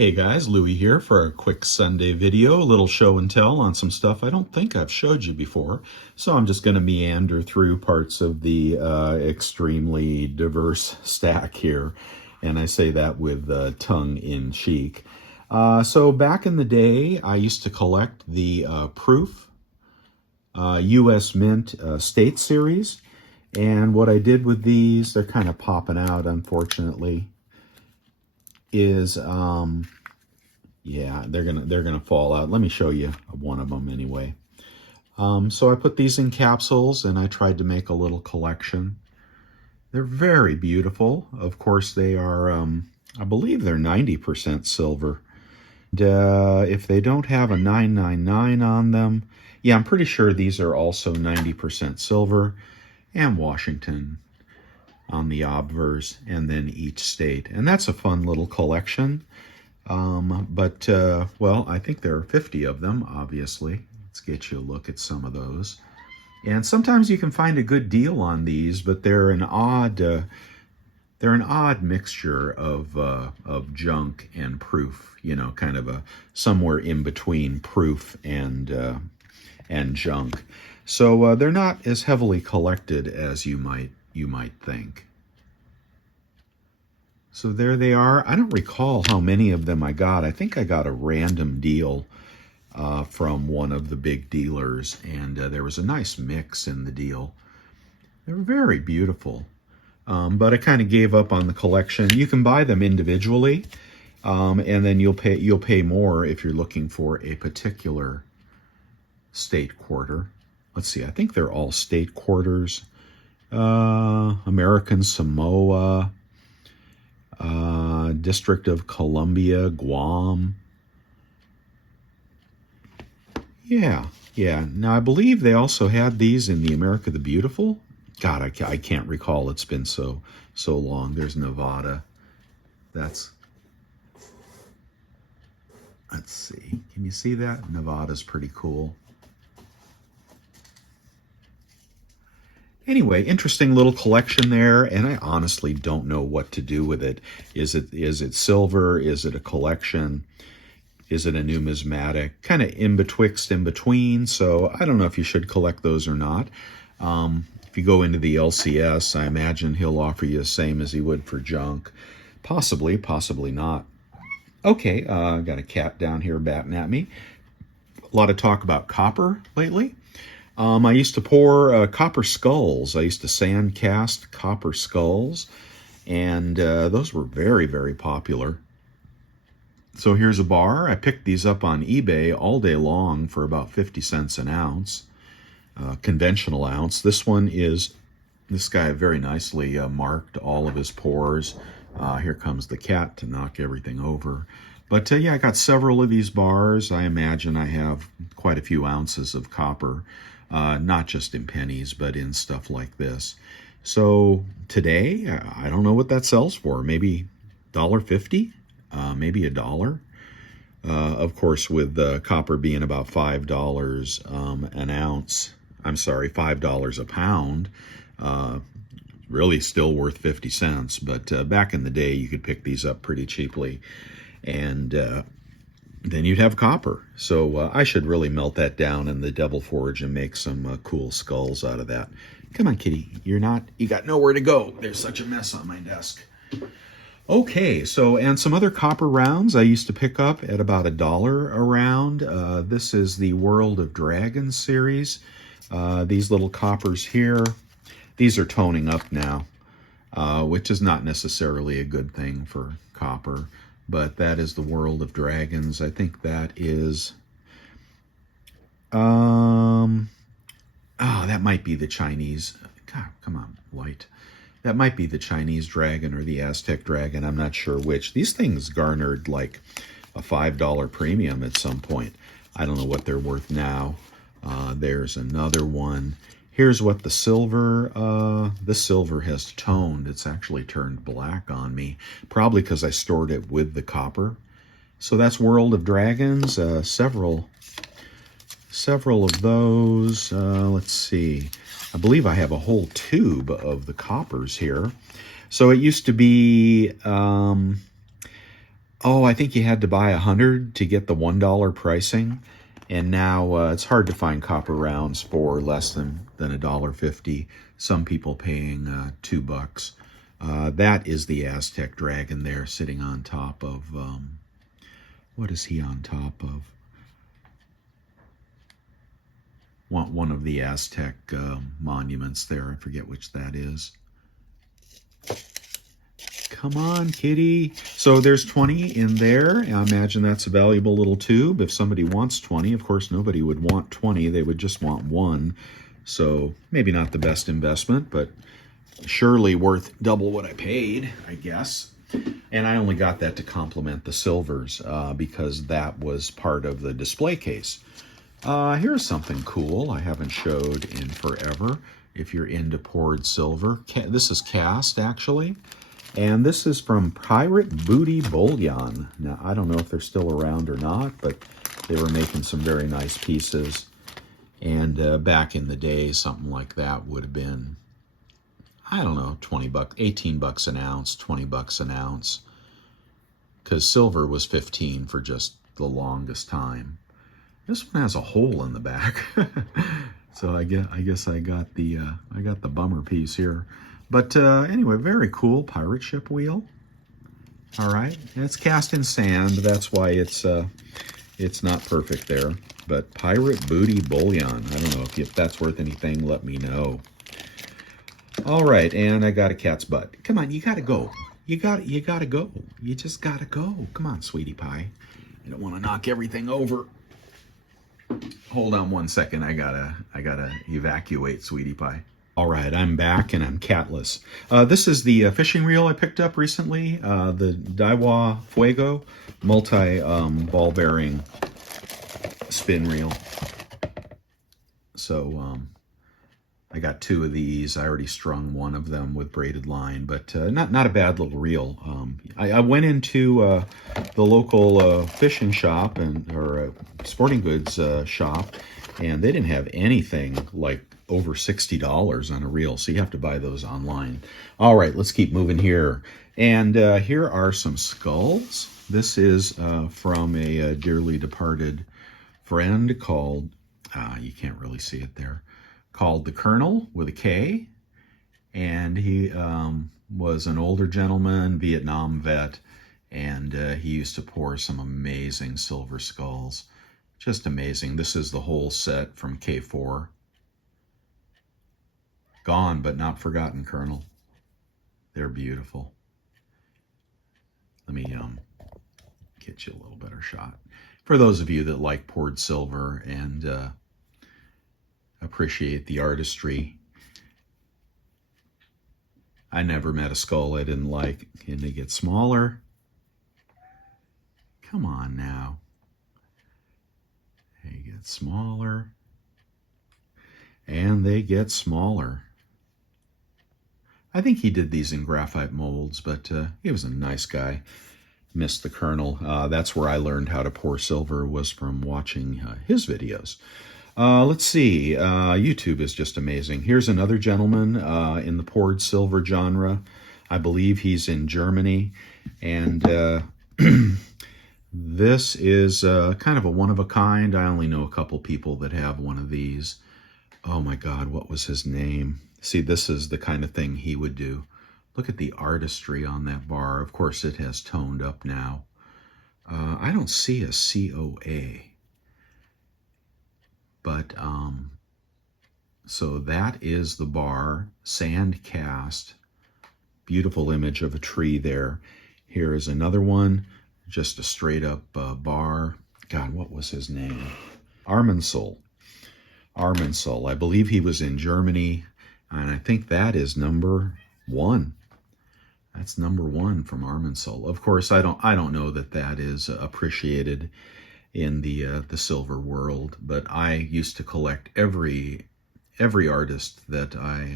Hey guys, Louie here for a quick Sunday video, a little show and tell on some stuff I don't think I've showed you before. So I'm just going to meander through parts of the extremely diverse stack here. And I say that with tongue-in-cheek. So back in the day, I used to collect the Proof US Mint State Series. And what I did with these, they're kind of popping out, unfortunately, is yeah, they're gonna fall out. Let me show you one of them anyway. So I put these in capsules and I tried to make a little collection. They're very beautiful. Of course, they are I believe they're 90% silver. And, if they don't have a 999 on them, yeah, I'm pretty sure these are also 90% silver, and Washington on the obverse, and then each state. And that's a fun little collection. Well, I think there are 50 of them, obviously. Let's get you a look at some of those. And sometimes you can find a good deal on these, but they're an odd mixture of junk and proof, you know, kind of a somewhere in between proof and junk. So they're not as heavily collected as you might think. So there they are. I don't recall how many of them I got. I think I got a random deal from one of the big dealers, and there was a nice mix in the deal. They were very beautiful, but I kind of gave up on the collection. You can buy them individually, and then you'll pay more if you're looking for a particular state quarter. Let's see. I think they're all state quarters. American Samoa, District of Columbia, Guam. Yeah. Now, I believe they also had these in the America the Beautiful. God, I can't recall. It's been so long. There's Nevada. Let's see. Can you see that? Nevada's pretty cool. Anyway, interesting little collection there, and I honestly don't know what to do with it. Is it silver? Is it a collection? Is it a numismatic? Kind of in between, so I don't know if you should collect those or not. If you go into the LCS, I imagine he'll offer you the same as he would for junk. Possibly not. Okay, got a cat down here batting at me. A lot of talk about copper lately. I used to pour copper skulls. I used to sand cast copper skulls, and those were very, very popular. So here's a bar. I picked these up on eBay all day long for about 50 cents an ounce, conventional ounce. This guy very nicely marked all of his pours. Here comes the cat to knock everything over. But yeah, I got several of these bars. I imagine I have quite a few ounces of copper. Not just in pennies, but in stuff like this. So today, I don't know what that sells for. Maybe $1.50, maybe $1. Of course, with copper being about $5 an ounce. I'm sorry, $5 a pound. Really still worth 50 cents. But back in the day, you could pick these up pretty cheaply, and then you'd have copper. So I should really melt that down in the Devil Forge and make some cool skulls out of that. Come on, kitty. You got nowhere to go. There's such a mess on my desk. Okay, so, and some other copper rounds I used to pick up at about $1 a round. This is the World of Dragons series. These little coppers here, these are toning up now, which is not necessarily a good thing for copper. But that is the World of Dragons. I think that is, that might be the Chinese. God, come on, light. That might be the Chinese dragon or the Aztec dragon. I'm not sure which. These things garnered like a $5 premium at some point. I don't know what they're worth now. There's another one. Here's what the silver has toned. It's actually turned black on me, probably because I stored it with the copper. So that's World of Dragons, several of those. Let's see. I believe I have a whole tube of the coppers here. So it used to be Oh, I think you had to buy 100 to get the $1 pricing. And now it's hard to find copper rounds for less than $1.50. Some people paying $2. That is the Aztec dragon there sitting on top of, what is he on top of? One of the Aztec monuments there. I forget which that is. Come on, kitty. So there's 20 in there. I imagine that's a valuable little tube. If somebody wants 20, of course, nobody would want 20. They would just want one. So maybe not the best investment, but surely worth double what I paid, I guess. And I only got that to complement the silvers because that was part of the display case. Here's something cool I haven't showed in forever. If you're into poured silver, this is cast actually. And this is from Pirate Booty Bullion. Now, I don't know if they're still around or not, but they were making some very nice pieces. And back in the day, something like that would have been, I don't know, 20 bucks, 18 bucks an ounce, 20 bucks an ounce. Because silver was 15 for just the longest time. This one has a hole in the back. So I guess I got the bummer piece here. But anyway, very cool pirate ship wheel. All right, and it's cast in sand. That's why it's not perfect there. But Pirate Booty Bullion. I don't know if that's worth anything. Let me know. All right, and I got a cat's butt. Come on, you gotta go. You gotta go. You just gotta go. Come on, sweetie pie. I don't want to knock everything over. Hold on one second. I gotta evacuate sweetie pie. All right, I'm back and I'm catless. This is the fishing reel I picked up recently, the Daiwa Fuego multi-ball bearing spin reel. So I got 2 of these. I already strung one of them with braided line, but not a bad little reel. I went into the local fishing shop or sporting goods shop, and they didn't have anything like over $60 on a reel, so you have to buy those online. All right, let's keep moving here. And here are some skulls. This is from a dearly departed friend called, you can't really see it there, called the Colonel with a K. And he was an older gentleman, Vietnam vet, and he used to pour some amazing silver skulls. Just amazing. This is the whole set from K4. Gone but not forgotten, Colonel. They're beautiful. Let me get you a little better shot. For those of you that like poured silver and appreciate the artistry, I never met a skull I didn't like. And they get smaller. Come on now. They get smaller. And they get smaller. I think he did these in graphite molds, but he was a nice guy. Missed the Colonel. That's where I learned how to pour silver, was from watching his videos. Let's see. YouTube is just amazing. Here's another gentleman in the poured silver genre. I believe he's in Germany. And this is kind of a one-of-a-kind. I only know a couple people that have one of these. Oh my God, what was his name? See, this is the kind of thing he would do. Look at the artistry on that bar. Of course, it has toned up now. I don't see a COA. But, so that is the bar, sand cast. Beautiful image of a tree there. Here is another one, just a straight up bar. God, what was his name? Armansul. I believe he was in Germany. And I think that is number 1. That's number 1 from Armansul. Of course, I don't know that is appreciated in the silver world, but I used to collect every artist that I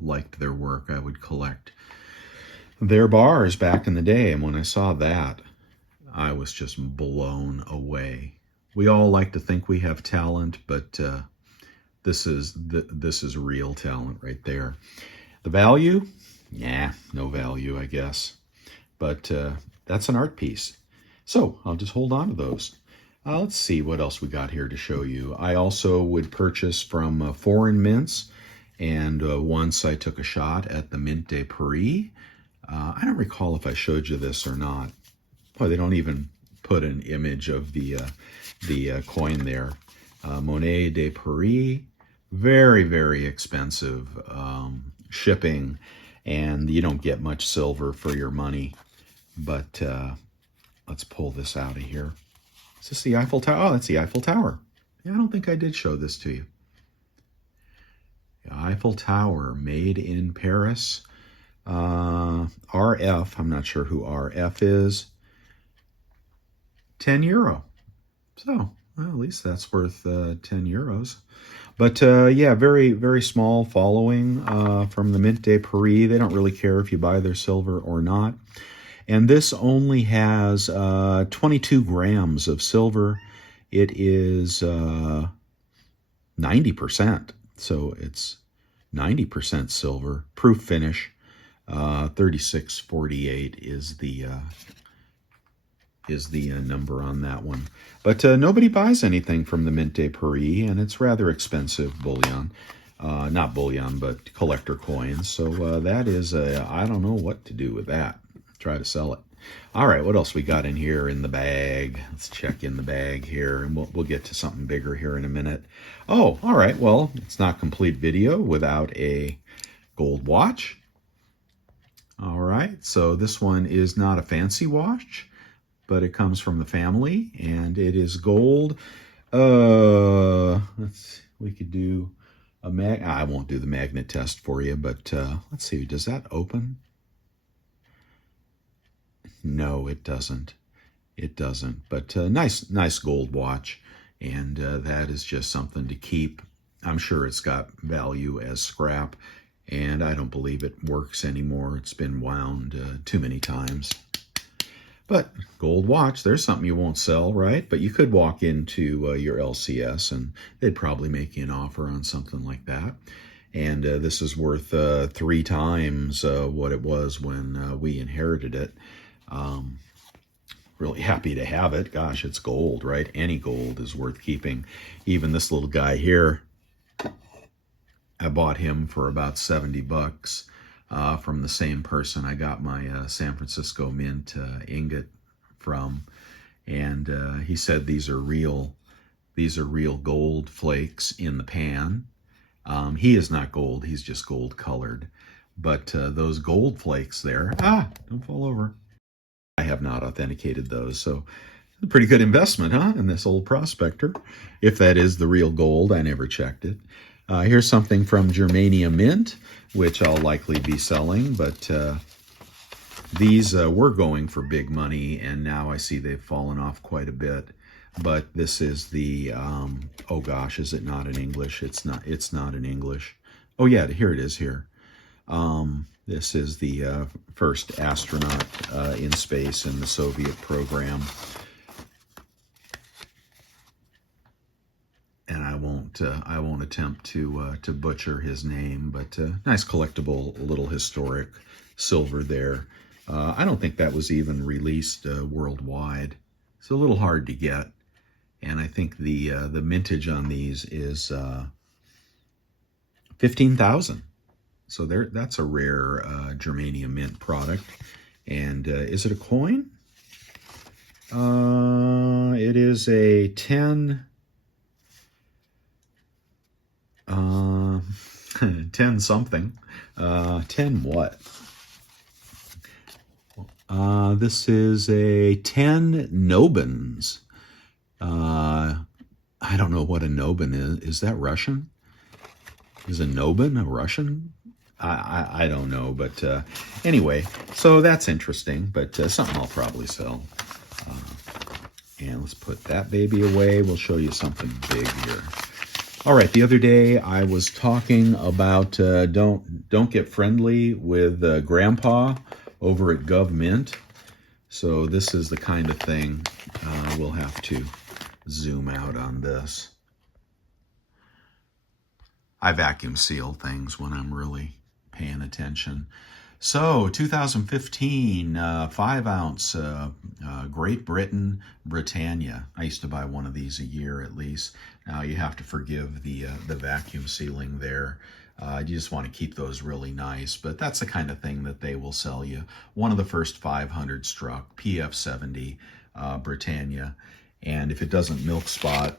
liked their work. I would collect their bars back in the day, and when I saw that, I was just blown away. We all like to think we have talent, but this is real talent right there. The value? Nah, no value, I guess. But that's an art piece. So I'll just hold on to those. Let's see what else we got here to show you. I also would purchase from foreign mints, and once I took a shot at the Mint de Paris. I don't recall if I showed you this or not. Boy, they don't even put an image of the coin there. Monnaie de Paris, very, very expensive shipping, and you don't get much silver for your money. But let's pull this out of here. Is this the Eiffel Tower? Oh, that's the Eiffel Tower. Yeah, I don't think I did show this to you. The Eiffel Tower, made in Paris. RF, I'm not sure who RF is. 10 euro. So, well, at least that's worth 10 euros. But yeah, very, very small following from the Mint de Paris. They don't really care if you buy their silver or not. And this only has 22 grams of silver. It is 90%. So it's 90% silver. Proof finish. 3648 is the number on that one. But nobody buys anything from the Mint de Paris, and it's rather expensive bullion. Not bullion, but collector coins. So that is I don't know what to do with that. Try to sell it. All right, what else we got in here in the bag? Let's check in the bag here, and we'll get to something bigger here in a minute. Oh, all right, well, it's not complete video without a gold watch. All right, so this one is not a fancy watch, but it comes from the family, and it is gold. We could do a I won't do the magnet test for you, but let's see, does that open? No, it doesn't. It doesn't, but nice gold watch, and that is just something to keep. I'm sure it's got value as scrap, and I don't believe it works anymore. It's been wound too many times. But gold watch, there's something you won't sell, right? But you could walk into your LCS, and they'd probably make you an offer on something like that. And this is worth 3 times what it was when we inherited it. Really happy to have it. Gosh, it's gold, right? Any gold is worth keeping. Even this little guy here, I bought him for about $70 from the same person I got my San Francisco Mint ingot from, and he said these are real gold flakes in the pan. He is not gold; he's just gold colored. But those gold flakes there, don't fall over. I have not authenticated those, so a pretty good investment, huh, in this old prospector. If that is the real gold, I never checked it. Here's something from Germania Mint, which I'll likely be selling, but these were going for big money, and now I see they've fallen off quite a bit. But this is the, oh gosh, is it not in English? It's not in English. Oh yeah, here it is here. This is the first astronaut in space in the Soviet program. And I won't attempt to butcher his name, but nice collectible little historic silver there. I don't think that was even released worldwide. It's a little hard to get, and I think the mintage on these is 15,000. So that's a rare Germania Mint product. And is it a coin? It is a 10 something. 10 what? This is a 10 Nobens. I don't know what a Noben is. Is that Russian? Is a Noben a Russian? I don't know, but anyway, so that's interesting, but something I'll probably sell. And let's put that baby away. We'll show you something big here. All right, the other day I was talking about don't get friendly with Grandpa over at Gov Mint. So this is the kind of thing we'll have to zoom out on this. I vacuum seal things when I'm really paying attention. So, 2015, 5 ounce Great Britain Britannia. I used to buy one of these a year at least. Now you have to forgive the vacuum sealing there. You just want to keep those really nice, but that's the kind of thing that they will sell you. One of the first 500 struck, PF70 Britannia. And if it doesn't milk spot,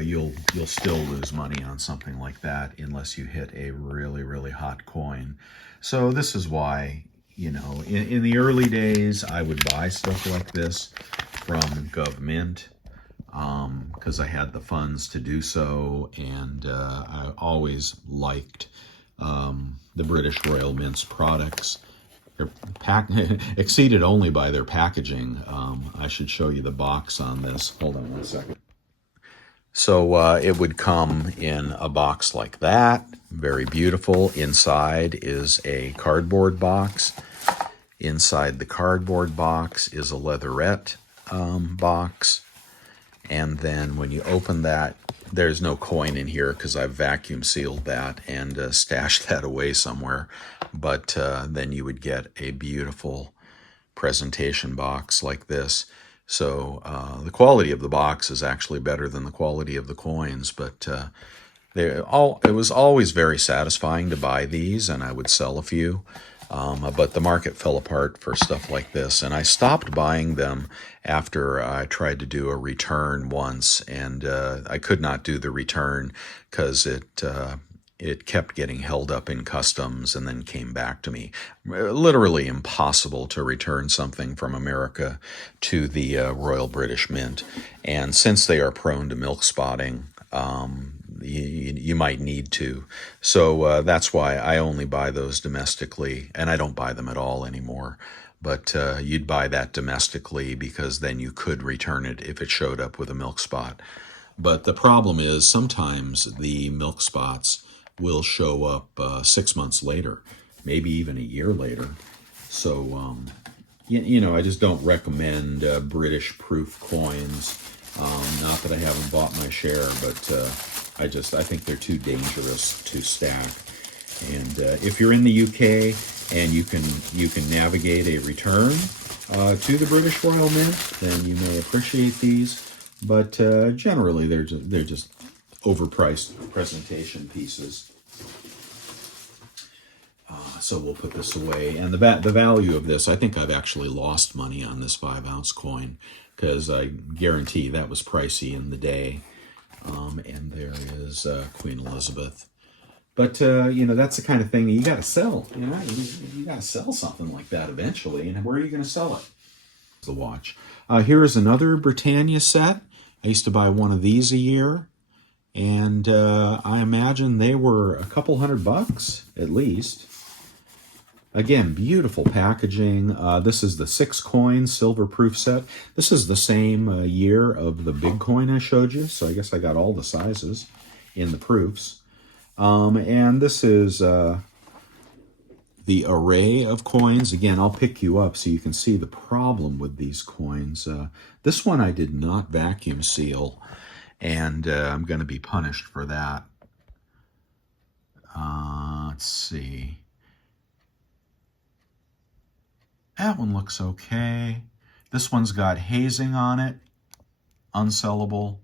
you'll still lose money on something like that unless you hit a really, really hot coin. So this is why, in the early days, I would buy stuff like this from Germania Mint because I had the funds to do so, and I always liked the British Royal Mint's products. They're exceeded only by their packaging. I should show you the box on this. Hold on one second. So it would come in a box like that, very beautiful. Inside is a cardboard box. Inside the cardboard box is a leatherette box. And then when you open that, there's no coin in here because I've vacuum sealed that and stashed that away somewhere. But then you would get a beautiful presentation box like this. So the quality of the box is actually better than the quality of the coins, but it was always very satisfying to buy these, and I would sell a few. But the market fell apart for stuff like this, and I stopped buying them after I tried to do a return once, and I could not do the return because it kept getting held up in customs and then came back to me. Literally impossible to return something from America to the Royal British Mint. And since they are prone to milk spotting, you might need to. So that's why I only buy those domestically, and I don't buy them at all anymore. But you'd buy that domestically because then you could return it if it showed up with a milk spot. But the problem is sometimes the milk spots will show up 6 months later, maybe even a year later. So, I just don't recommend British proof coins. Not that I haven't bought my share, but I think they're too dangerous to stack. And if you're in the UK and you can navigate a return to the British Royal Mint, then you may appreciate these. But generally, they're just overpriced presentation pieces. So we'll put this away. And the value of this, I think I've actually lost money on this 5-ounce coin because I guarantee that was pricey in the day. And there is Queen Elizabeth. But, that's the kind of thing you got to sell. You got to sell something like that eventually. And where are you going to sell it? The watch. Here is another Britannia set. I used to buy one of these a year. And I imagine they were a couple $100 at least. Again, beautiful packaging. This is the 6-coin silver proof set. This is the same year of the big coin I showed you, so I guess I got all the sizes in the proofs. And this is the array of coins. Again, I'll pick you up so you can see the problem with these coins. This one I did not vacuum seal, and I'm going to be punished for that. Let's see. That one looks okay. This one's got hazing on it, unsellable.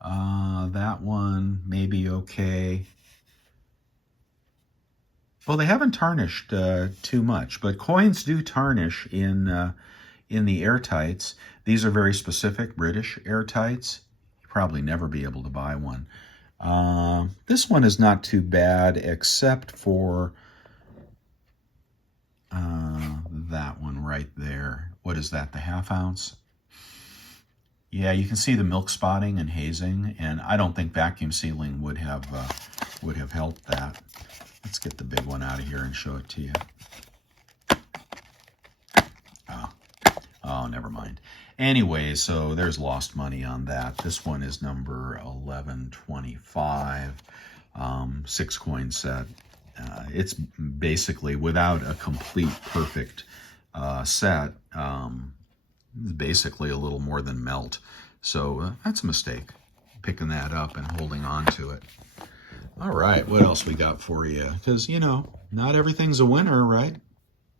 That one may be okay. Well, they haven't tarnished too much, but coins do tarnish in the airtights. These are very specific British airtights. You'll probably never be able to buy one. This one is not too bad, except for that one right there. What is that, the 1/2 ounce? Yeah, you can see the milk spotting and hazing, and I don't think vacuum sealing would have helped that. Let's get the big one out of here and show it to you. Oh, never mind. Anyway, so there's lost money on that. This one is number 1125, 6-coin set. It's basically, without a complete perfect set, basically a little more than melt. So that's a mistake, picking that up and holding on to it. All right, what else we got for you? Because, not everything's a winner, right?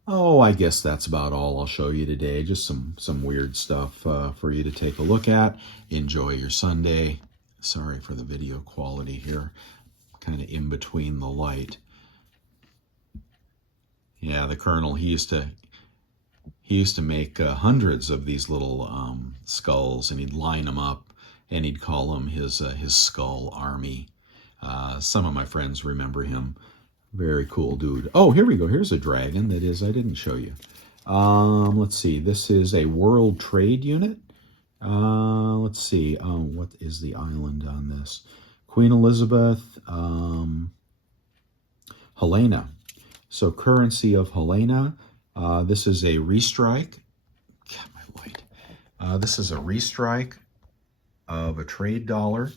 Oh, I guess that's about all I'll show you today. Just some weird stuff for you to take a look at. Enjoy your Sunday. Sorry for the video quality here. Kind of in between the light. Yeah, the Colonel, he used to make hundreds of these little skulls, and he'd line them up, and he'd call them his skull army. Some of my friends remember him. Very cool dude. Oh, here we go. Here's a dragon that is I didn't show you. Let's see. This is a World Trade Unit. Let's see. What is the island on this? Queen Elizabeth, Helena. So currency of Helena. This is a restrike. God, my light. This is a restrike of a trade dollar.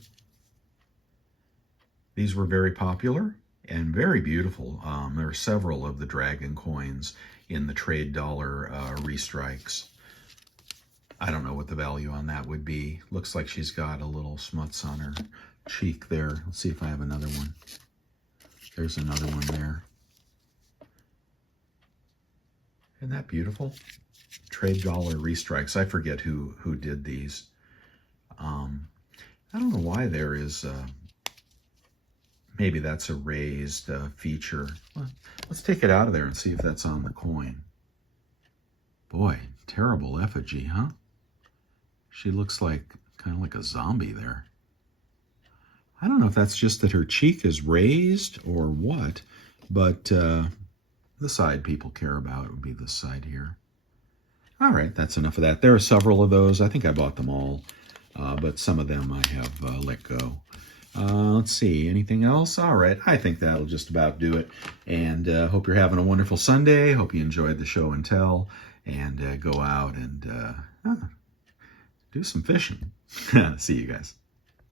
These were very popular and very beautiful. There are several of the dragon coins in the trade dollar restrikes. I don't know what the value on that would be. Looks like she's got a little smuts on her cheek there. Let's see if I have another one. There's another one there. Isn't that beautiful? Trade dollar restrikes. I forget who did these. I don't know why there is... maybe that's a raised feature. Well, let's take it out of there and see if that's on the coin. Boy, terrible effigy, huh? She looks like kind of like a zombie there. I don't know if that's just that her cheek is raised or what, but the side people care about would be this side here. All right, that's enough of that. There are several of those. I think I bought them all, but some of them I have let go. Let's see, anything else? All right, I think that'll just about do it. And hope you're having a wonderful Sunday. Hope you enjoyed the show and tell, and go out and do some fishing. See you guys.